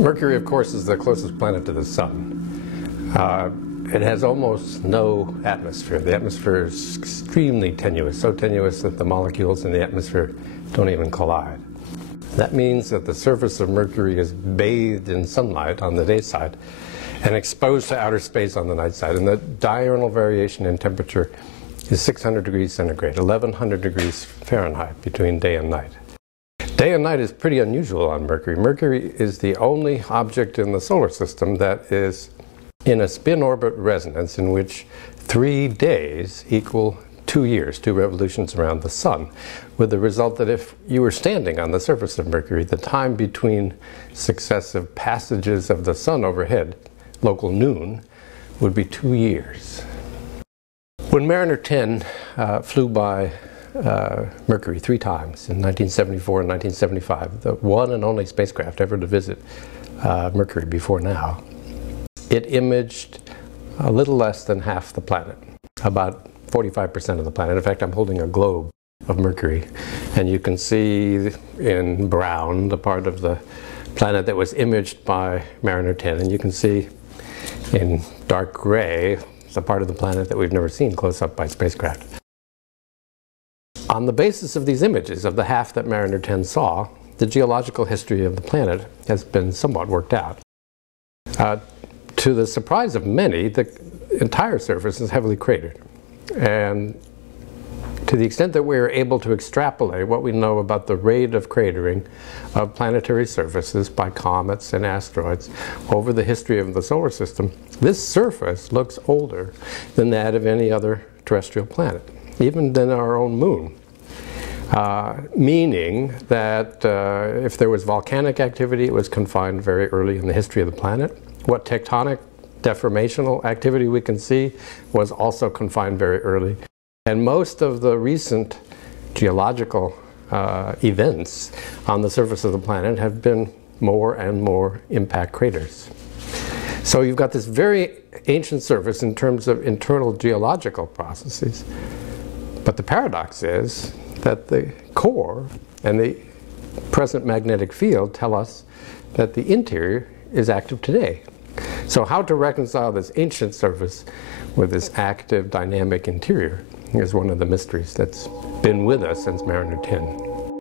Mercury, of course, is the closest planet to the Sun. It has almost no atmosphere. The atmosphere is extremely tenuous, so tenuous that the molecules in the atmosphere don't even collide. That means that the surface of Mercury is bathed in sunlight on the day side and exposed to outer space on the night side. And the diurnal variation in temperature is 600 degrees centigrade, 1100 degrees Fahrenheit between day and night. Day and night is pretty unusual on Mercury. Mercury is the only object in the solar system that is in a spin-orbit resonance in which 3 days equal 2 years, 2 revolutions around the Sun, with the result that if you were standing on the surface of Mercury, the time between successive passages of the Sun overhead, local noon, would be 2 years. When Mariner 10 flew by Mercury 3 times in 1974 and 1975, the one and only spacecraft ever to visit Mercury before now, it imaged a little less than half the planet, about 45% of the planet. In fact, I'm holding a globe of Mercury, and you can see in brown the part of the planet that was imaged by Mariner 10, and you can see in dark gray the part of the planet that we've never seen close up by spacecraft. On the basis of these images of the half that Mariner 10 saw, the geological history of the planet has been somewhat worked out. To the surprise of many, the entire surface is heavily cratered. And to the extent that we are able to extrapolate what we know about the rate of cratering of planetary surfaces by comets and asteroids over the history of the solar system, this surface looks older than that of any other terrestrial planet, even than our own moon. Meaning that if there was volcanic activity, it was confined very early in the history of the planet. What tectonic deformational activity we can see was also confined very early. And most of the recent geological events on the surface of the planet have been more and more impact craters. So you've got this very ancient surface in terms of internal geological processes. But the paradox is that the core and the present magnetic field tell us that the interior is active today. So how to reconcile this ancient surface with this active, dynamic interior is one of the mysteries that's been with us since Mariner 10.